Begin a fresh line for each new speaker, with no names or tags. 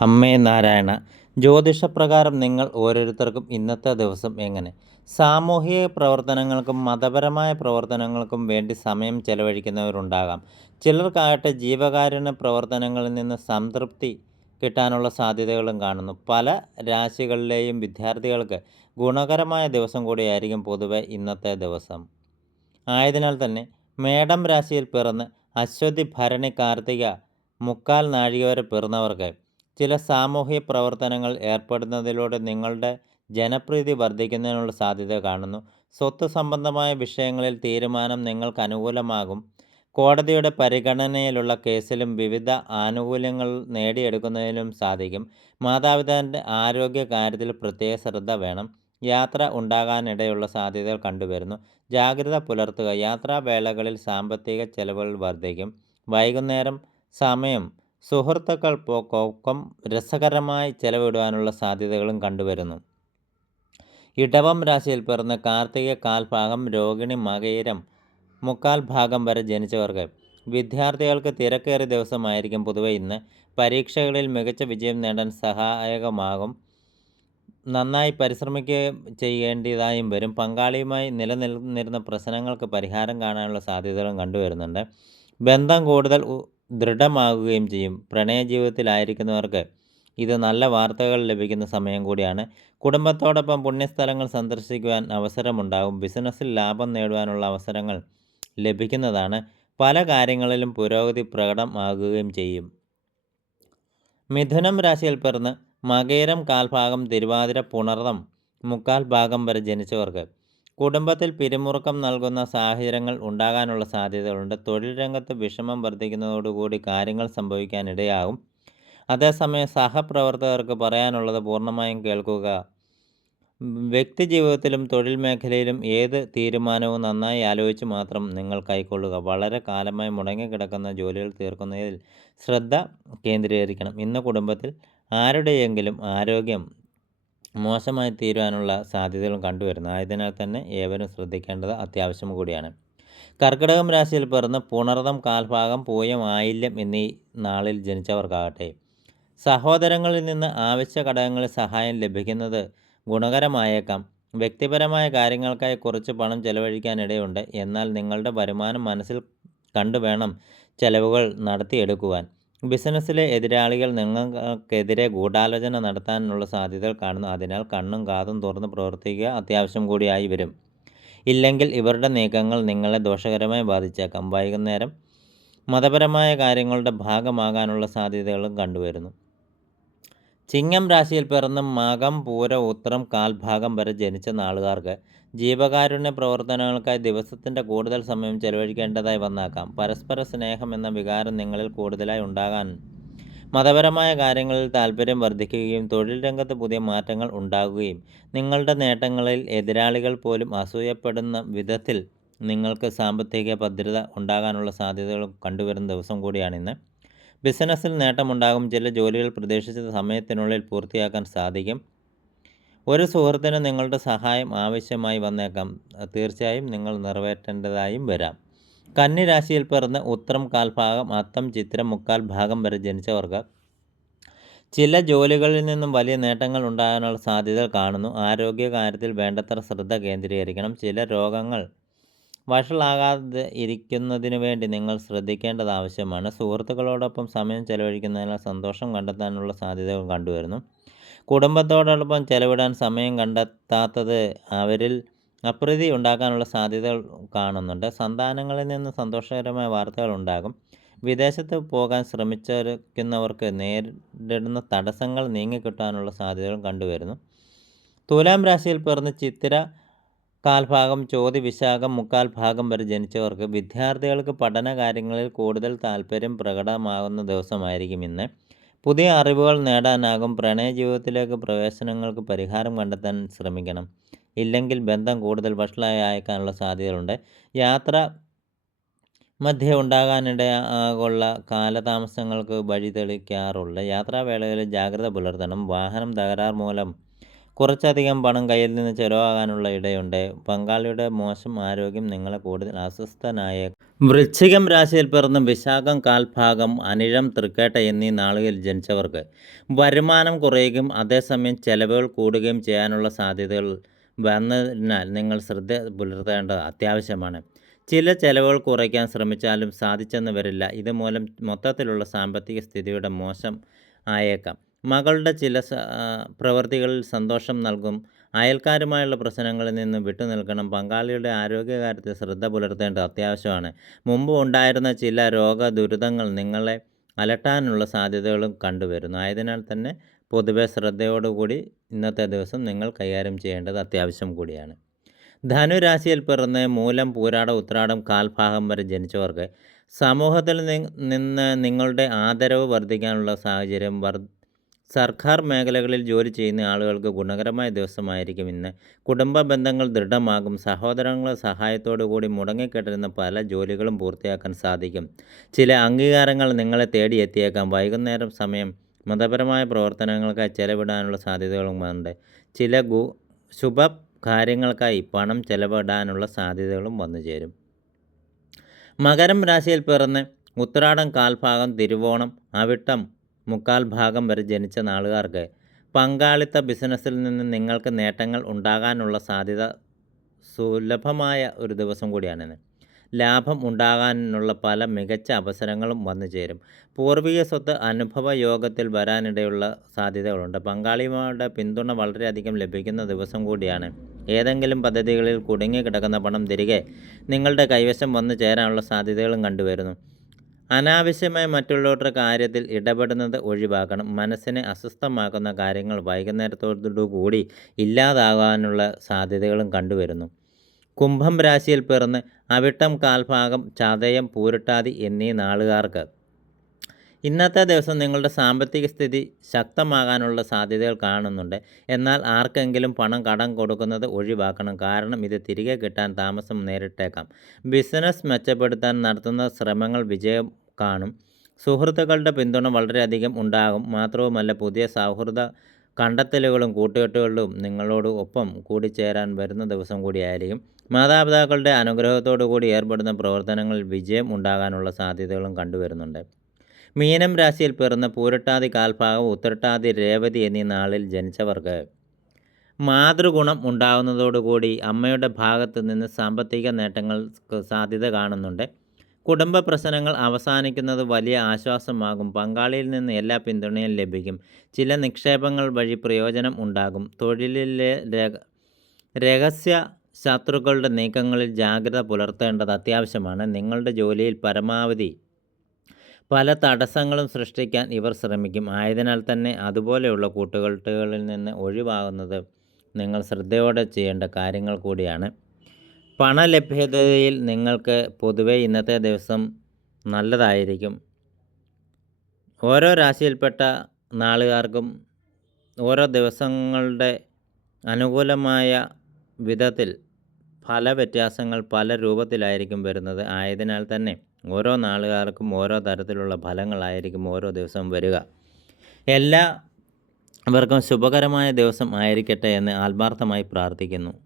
അമ്മേ നാരായണ ജ്യോതിഷപ്രകാരം നിങ്ങൾ ഓരോരുത്തർക്കും ഇന്നത്തെ ദിവസം എങ്ങനെ? സാമൂഹിക പ്രവർത്തനങ്ങൾക്കും മതപരമായ പ്രവർത്തനങ്ങൾക്കും വേണ്ടി സമയം ചെലവഴിക്കുന്നവരുണ്ടാകാം. ചിലർക്കാകട്ടെ ജീവകാരുണ്യ പ്രവർത്തനങ്ങളിൽ നിന്ന് സംതൃപ്തി കിട്ടാനുള്ള സാധ്യതകളും കാണുന്നു. പല രാശികളിലെയും വിദ്യാർത്ഥികൾക്ക് ഗുണകരമായ ദിവസം കൂടിയായിരിക്കും പൊതുവെ ഇന്നത്തെ ദിവസം. ആയതിനാൽ തന്നെ മേടം രാശിയിൽ പിറന്ന് അശ്വതി ഭരണി കാർത്തിക മുക്കാൽ നാഴിക വരെ പിറന്നവർക്ക് ചില സാമൂഹ്യ പ്രവർത്തനങ്ങൾ ഏർപ്പെടുന്നതിലൂടെ നിങ്ങളുടെ ജനപ്രീതി വർദ്ധിക്കുന്നതിനുള്ള സാധ്യത കാണുന്നു. സ്വത്ത് സംബന്ധമായ വിഷയങ്ങളിൽ തീരുമാനം നിങ്ങൾക്ക് അനുകൂലമാകും. കോടതിയുടെ പരിഗണനയിലുള്ള കേസിലും വിവിധ ആനുകൂല്യങ്ങൾ നേടിയെടുക്കുന്നതിലും സാധിക്കും. മാതാപിതാവിന്റെ ആരോഗ്യ കാര്യത്തിൽ പ്രത്യേക ശ്രദ്ധ വേണം. യാത്ര ഉണ്ടാകാനിടയുള്ള സാധ്യതകൾ കണ്ടുവരുന്നു. ജാഗ്രത പുലർത്തുക. യാത്രാവേളകളിൽ സാമ്പത്തിക ചെലവുകൾ വർദ്ധിക്കും. വൈകുന്നേരം സമയം സുഹൃത്തുക്കൾക്കൊപ്പം രസകരമായി ചെലവിടുവാനുള്ള സാധ്യതകളും കണ്ടുവരുന്നു. ഇടവം രാശിയിൽ പിറന്ന കാർത്തിക കാൽഭാഗം രോഹിണി മകയിരം മുക്കാൽ ഭാഗം വരെ ജനിച്ചവർക്ക് വിദ്യാർത്ഥികൾക്ക് തിരക്കേറിയ ദിവസമായിരിക്കും. പൊതുവെ ഇന്ന് പരീക്ഷകളിൽ മികച്ച വിജയം നേടാൻ സഹായകമാകും. നന്നായി പരിശ്രമിക്കുകയും ചെയ്യേണ്ടതായും വരും. പങ്കാളിയുമായി നിലനിൽന്നിരുന്ന പ്രശ്നങ്ങൾക്ക് പരിഹാരം കാണാനുള്ള സാധ്യതകളും കണ്ടുവരുന്നുണ്ട്. ബന്ധം കൂടുതൽ ദൃഢമാകുകയും ചെയ്യും. പ്രണയ ജീവിതത്തിലായിരിക്കുന്നവർക്ക് ഇത് നല്ല വാർത്തകൾ ലഭിക്കുന്ന സമയം കൂടിയാണ്. കുടുംബത്തോടൊപ്പം പുണ്യസ്ഥലങ്ങൾ സന്ദർശിക്കുവാൻ അവസരമുണ്ടാകും. ബിസിനസ്സിൽ ലാഭം നേടുവാനുള്ള അവസരങ്ങൾ ലഭിക്കുന്നതാണ്. പല കാര്യങ്ങളിലും പുരോഗതി പ്രകടമാകുകയും ചെയ്യും. മിഥുനം രാശിയിൽ പിറന്ന് മകേരം കാൽഭാഗം തിരുവാതിര പുണർതം മുക്കാൽ ഭാഗം വരെ ജനിച്ചവർക്ക് കുടുംബത്തിൽ പിരിമുറുക്കം നൽകുന്ന സാഹചര്യങ്ങൾ ഉണ്ടാകാനുള്ള സാധ്യതകളുണ്ട്. തൊഴിൽ രംഗത്ത് വിഷമം വർദ്ധിക്കുന്നതോടുകൂടി കാര്യങ്ങൾ സംഭവിക്കാനിടയാകും. അതേസമയം സഹപ്രവർത്തകർക്ക് പറയാനുള്ളത് പൂർണമായും കേൾക്കുക. വ്യക്തി ജീവിതത്തിലും തൊഴിൽ മേഖലയിലും ഏത് തീരുമാനവും നന്നായി ആലോചിച്ച് മാത്രം നിങ്ങൾ കൈക്കൊള്ളുക. വളരെ കാലമായി മുടങ്ങിക്കിടക്കുന്ന ജോലികൾ തീർക്കുന്നതിൽ ശ്രദ്ധ കേന്ദ്രീകരിക്കണം. ഇന്ന് കുടുംബത്തിൽ ആരുടെയെങ്കിലും ആരോഗ്യം മോശമായി തീരുവാനുള്ള സാധ്യതകളും കണ്ടുവരുന്നു. ആയതിനാൽ തന്നെ ഏവരും ശ്രദ്ധിക്കേണ്ടത് അത്യാവശ്യം കൂടിയാണ്. കർക്കിടകം രാശിയിൽ പിറന്ന് പുണർതം കാൽഭാഗം പൂയം ആയില്യം എന്നീ നാളിൽ ജനിച്ചവർക്കാകട്ടെ. സഹോദരങ്ങളിൽ നിന്ന് ആവശ്യ ഘടകങ്ങളിൽ സഹായം ലഭിക്കുന്നത് ഗുണകരമായേക്കാം. വ്യക്തിപരമായ കാര്യങ്ങൾക്കായി കുറച്ച് പണം ചെലവഴിക്കാനിടയുണ്ട്. എന്നാൽ നിങ്ങളുടെ വരുമാനം മനസ്സിൽ കണ്ടുവേണം ചെലവുകൾ നടത്തിയെടുക്കുവാൻ. ബിസിനസ്സിലെ എതിരാളികൾ നിങ്ങൾക്കെതിരെ ഗൂഢാലോചന നടത്താനുള്ള സാധ്യതകൾ കാണുന്നു. അതിനാൽ കണ്ണും കാതും തുറന്ന് പ്രവർത്തിക്കുക അത്യാവശ്യം കൂടിയായി വരും. ഇല്ലെങ്കിൽ ഇവരുടെ നീക്കങ്ങൾ നിങ്ങളെ ദോഷകരമായി ബാധിച്ചേക്കാം. വൈകുന്നേരം മതപരമായ കാര്യങ്ങളുടെ ഭാഗമാകാനുള്ള സാധ്യതകളും കണ്ടുവരുന്നു. ചിങ്ങം രാശിയിൽ പിറന്ന് മകം പൂര ഉത്രം കാൽഭാഗം വരെ ജനിച്ച നാളുകാർക്ക് ജീവകാരുണ്യ പ്രവർത്തനങ്ങൾക്കായി ദിവസത്തിന്റെ കൂടുതൽ സമയം ചെലവഴിക്കേണ്ടതായി വന്നേക്കാം. പരസ്പര സ്നേഹം എന്ന വികാരം നിങ്ങളിൽ കൂടുതലായി ഉണ്ടാകാൻ മതപരമായ കാര്യങ്ങളിൽ താല്പര്യം വർദ്ധിക്കുകയും തൊഴിൽ രംഗത്ത് പുതിയ മാറ്റങ്ങൾ ഉണ്ടാകുകയും നിങ്ങളുടെ നേട്ടങ്ങളിൽ എതിരാളികൾ പോലും അസൂയപ്പെടുന്ന വിധത്തിൽ നിങ്ങൾക്ക് സാമ്പത്തിക ഭദ്രത ഉണ്ടാകാനുള്ള സാധ്യതകൾ കണ്ടുവരുന്ന ദിവസം കൂടിയാണിന്ന് ബിസിനസ്സിൽ നേട്ടമുണ്ടാകും. ചില ജോലികൾ പ്രതീക്ഷിച്ച സമയത്തിനുള്ളിൽ പൂർത്തിയാക്കാൻ സാധിക്കും. ഒരു സുഹൃത്തിന് നിങ്ങളുടെ സഹായം ആവശ്യമായി വന്നേക്കാം. തീർച്ചയായും നിങ്ങൾ നിറവേറ്റേണ്ടതായും വരാം. കന്നി രാശിയിൽ പിറന്ന് ഉത്രം കാൽഭാഗം അത്തം ചിത്രം മുക്കാൽ ഭാഗം വരെ ജനിച്ചവർക്ക് ചില ജോലികളിൽ നിന്നും വലിയ നേട്ടങ്ങൾ ഉണ്ടാകാനുള്ള സാധ്യതകൾ കാണുന്നു. ആരോഗ്യ കാര്യത്തിൽ വേണ്ടത്ര ശ്രദ്ധ കേന്ദ്രീകരിക്കണം. ചില രോഗങ്ങൾ വഷളാകാതെ ഇരിക്കുന്നതിന് വേണ്ടി നിങ്ങൾ ശ്രദ്ധിക്കേണ്ടത് ആവശ്യമാണ്. സുഹൃത്തുക്കളോടൊപ്പം സമയം ചെലവഴിക്കുന്നതിനാൽ സന്തോഷം കണ്ടെത്താനുള്ള സാധ്യതകൾ കണ്ടുവരുന്നു. കുടുംബത്തോടൊപ്പം ചെലവിടാൻ സമയം കണ്ടെത്താത്തത് അവരിൽ അപ്രീതി ഉണ്ടാക്കാനുള്ള സാധ്യതകൾ കാണുന്നുണ്ട്. സന്താനങ്ങളിൽ നിന്ന് സന്തോഷകരമായ വാർത്തകൾ ഉണ്ടാകും. വിദേശത്ത് പോകാൻ ശ്രമിച്ചിരിക്കുന്നവർക്ക് നേരിടുന്ന തടസ്സങ്ങൾ നീങ്ങിക്കിട്ടാനുള്ള സാധ്യതകൾ കണ്ടുവരുന്നു. തുലാം രാശിയിൽ പിറന്ന് ചിത്തിര കാൽഭാഗം ചോതി വിശാഖം മുക്കാൽ ഭാഗം വരെ ജനിച്ചവർക്ക് വിദ്യാർത്ഥികൾക്ക് പഠന കാര്യങ്ങളിൽ കൂടുതൽ താല്പര്യം പ്രകടമാകുന്ന ദിവസമായിരിക്കും ഇന്ന്. പുതിയ അറിവുകൾ നേടാനാകും. പ്രണയ ജീവിതത്തിലേക്ക് പ്രവേശനങ്ങൾക്ക് പരിഹാരം കണ്ടെത്താൻ ശ്രമിക്കണം. ഇല്ലെങ്കിൽ ബന്ധം കൂടുതൽ വഷളായി അയക്കാനുള്ള സാധ്യതകളുണ്ട്. യാത്ര മധ്യ ഉണ്ടാകാനിടയുള്ള കാലതാമസങ്ങൾക്ക് വഴി തെളിക്കാറുള്ള യാത്രാവേളകളിൽ ജാഗ്രത പുലർത്തണം. വാഹനം തകരാർ മൂലം കുറച്ചധികം പണം കയ്യിൽ നിന്ന് ചെലവാകാനുള്ള ഇടയുണ്ട്. പങ്കാളിയുടെ മോശം ആരോഗ്യം നിങ്ങളെ കൂടുതൽ അസ്വസ്ഥനായ വൃശ്ചികം രാശിയിൽ പിറന്ന വിശാഖം കാൽഭാഗം അനിഴം തൃക്കേട്ട എന്നീ നാളുകളിൽ ജനിച്ചവർക്ക് വരുമാനം കുറയുകയും അതേസമയം ചെലവുകൾ കൂടുകയും ചെയ്യാനുള്ള സാധ്യതകൾ വന്നതിനാൽ നിങ്ങൾ ശ്രദ്ധ പുലർത്തേണ്ടത് അത്യാവശ്യമാണ്. ചില ചെലവുകൾ കുറയ്ക്കാൻ ശ്രമിച്ചാലും സാധിച്ചെന്ന് വരില്ല. ഇതുമൂലം മൊത്തത്തിലുള്ള സാമ്പത്തിക സ്ഥിതിയുടെ മോശം ആയേക്കാം. മകളുടെ ചില പ്രവൃത്തികളിൽ സന്തോഷം നൽകും. അയൽക്കാരുമായുള്ള പ്രശ്നങ്ങളിൽ നിന്ന് വിട്ടുനിൽക്കണം. പങ്കാളിയുടെ ആരോഗ്യകാര്യത്തിൽ ശ്രദ്ധ പുലർത്തേണ്ടത് അത്യാവശ്യമാണ്. മുമ്പ് ഉണ്ടായിരുന്ന ചില രോഗ ദുരിതങ്ങൾ നിങ്ങളെ അലട്ടാനുള്ള സാധ്യതകളും കണ്ടുവരുന്നു. ആയതിനാൽ തന്നെ പൊതുവെ ശ്രദ്ധയോടുകൂടി ഇന്നത്തെ ദിവസം നിങ്ങൾ കൈകാര്യം ചെയ്യേണ്ടത് അത്യാവശ്യം കൂടിയാണ്. ധനുരാശിയിൽ പിറന്ന് മൂലം പൂരാട ഉത്രാടം കാൽഭാഗം വരെ ജനിച്ചവർക്ക് സമൂഹത്തിൽ നിന്ന് നിങ്ങളുടെ ആദരവ് വർദ്ധിക്കാനുള്ള സാഹചര്യം വർ സർക്കാർ മേഖലകളിൽ ജോലി ചെയ്യുന്ന ആളുകൾക്ക് ഗുണകരമായ ദിവസമായിരിക്കും ഇന്ന്. കുടുംബ ബന്ധങ്ങൾ ദൃഢമാകും. സഹോദരങ്ങളുടെ സഹായത്തോടു കൂടി മുടങ്ങിക്കിടരുന്ന പല ജോലികളും പൂർത്തിയാക്കാൻ സാധിക്കും. ചില അംഗീകാരങ്ങൾ നിങ്ങളെ തേടിയെത്തിയേക്കാം. വൈകുന്നേരം സമയം മതപരമായ പ്രവർത്തനങ്ങൾക്കായി ചെലവിടാനുള്ള സാധ്യതകളുമുണ്ട്. ചില ഗു ശുഭ കാര്യങ്ങൾക്കായി പണം ചെലവിടാനുള്ള സാധ്യതകളും വന്നു ചേരും. മകരം രാശിയിൽ പിറന്ന് ഉത്രാടം കാൽഭാഗം തിരുവോണം അവിട്ടം മുക്കാൽ ഭാഗം വരെ ജനിച്ച നാളുകാർക്ക് പങ്കാളിത്ത ബിസിനസ്സിൽ നിന്ന് നിങ്ങൾക്ക് നേട്ടങ്ങൾ ഉണ്ടാകാനുള്ള സാധ്യത സുലഭമായ ഒരു ദിവസം കൂടിയാണിന്ന്. ലാഭം ഉണ്ടാകാനുള്ള പല മികച്ച അവസരങ്ങളും വന്നു ചേരും. പൂർവിക സ്വത്ത് അനുഭവ യോഗത്തിൽ വരാനിടയുള്ള സാധ്യതകളുണ്ട്. പങ്കാളിമാരുടെ പിന്തുണ വളരെയധികം ലഭിക്കുന്ന ദിവസം കൂടിയാണ്. ഏതെങ്കിലും പദ്ധതികളിൽ കുടുങ്ങി കിടക്കുന്ന പണം തിരികെ നിങ്ങളുടെ കൈവശം വന്നു ചേരാനുള്ള സാധ്യതകളും കണ്ടുവരുന്നു. അനാവശ്യമായി മറ്റുള്ളവരുടെ കാര്യത്തിൽ ഇടപെടുന്നത് ഒഴിവാക്കണം. മനസ്സിനെ അസ്വസ്ഥമാക്കുന്ന കാര്യങ്ങൾ വൈകുന്നേരത്തോടുകൂടി ഇല്ലാതാകാനുള്ള സാധ്യതകളും കണ്ടുവരുന്നു. കുംഭം രാശിയിൽ പിറന്ന് അവിട്ടം കാൽഭാഗം ചതയം പൂരട്ടാതി എന്നീ നാളുകാർക്ക് ഇന്നത്തെ ദിവസം നിങ്ങളുടെ സാമ്പത്തിക സ്ഥിതി ശക്തമാകാനുള്ള സാധ്യതകൾ കാണുന്നുണ്ട്. എന്നാൽ ആർക്കെങ്കിലും പണം കടം കൊടുക്കുന്നത് ഒഴിവാക്കണം. കാരണം ഇത് തിരികെ കിട്ടാൻ താമസം നേരിട്ടേക്കാം. ബിസിനസ് മെച്ചപ്പെടുത്താൻ നടത്തുന്ന ശ്രമങ്ങൾ വിജയം കാണും. സുഹൃത്തുക്കളുടെ പിന്തുണ വളരെയധികം ഉണ്ടാകും. മാത്രവുമല്ല പുതിയ സൗഹൃദ കണ്ടെത്തലുകളും കൂട്ടുകെട്ടുകളിലും നിങ്ങളോട് ഒപ്പം കൂടിച്ചേരാൻ വരുന്ന ദിവസം കൂടിയായിരിക്കും. മാതാപിതാക്കളുടെ അനുഗ്രഹത്തോടു കൂടി ഏർപ്പെടുന്ന പ്രവർത്തനങ്ങളിൽ വിജയം ഉണ്ടാകാനുള്ള സാധ്യതകളും കണ്ടുവരുന്നുണ്ട്. മീനം രാശിയിൽ പിറന്ന പൂരട്ടാതി കാൽഭാഗം ഉത്തരട്ടാതി രേവതി എന്നീ നാളിൽ ജനിച്ചവർക്ക് മാതൃഗുണം ഉണ്ടാകുന്നതോടുകൂടി അമ്മയുടെ ഭാഗത്ത് നിന്ന് സാമ്പത്തിക നേട്ടങ്ങൾക്ക് സാധ്യത കാണുന്നുണ്ട്. കുടുംബ പ്രശ്നങ്ങൾ അവസാനിക്കുന്നത് വലിയ ആശ്വാസമാകും. പങ്കാളിയിൽ നിന്ന് എല്ലാ പിന്തുണയും ലഭിക്കും. ചില നിക്ഷേപങ്ങൾ വഴി പ്രയോജനം ഉണ്ടാകും. തൊഴിലിലെ രഹ- രഹസ്യ ശത്രുക്കളുടെ നീക്കങ്ങളിൽ ജാഗ്രത പുലർത്തേണ്ടത് അത്യാവശ്യമാണ്. നിങ്ങളുടെ ജോലിയിൽ പരമാവധി പല തടസ്സങ്ങളും സൃഷ്ടിക്കാൻ ഇവർ ശ്രമിക്കും. ആയതിനാൽ തന്നെ അതുപോലെയുള്ള കൂട്ടുകെട്ടുകളിൽ നിന്ന് ഒഴിവാകുന്നത് നിങ്ങൾ ശ്രദ്ധയോടെ ചെയ്യേണ്ട കാര്യങ്ങൾ കൂടിയാണ്. പണലഭ്യതയിൽ നിങ്ങൾക്ക് പൊതുവെ ഇന്നത്തെ ദിവസം നല്ലതായിരിക്കും. ഓരോ രാശിയിൽപ്പെട്ട നാളുകാർക്കും ഓരോ ദിവസങ്ങളുടെ അനുകൂലമായ വിധത്തിൽ ഫല വ്യത്യാസങ്ങൾ പല രൂപത്തിലായിരിക്കും വരുന്നത്. ആയതിനാൽ തന്നെ ഓരോ നാളുകാർക്കും ഓരോ തരത്തിലുള്ള ഫലങ്ങളായിരിക്കും ഓരോ ദിവസവും വരിക. എല്ലാവർക്കും ശുഭകരമായ ദിവസം ആയിരിക്കട്ടെ എന്ന് ആത്മാർത്ഥമായി പ്രാർത്ഥിക്കുന്നു.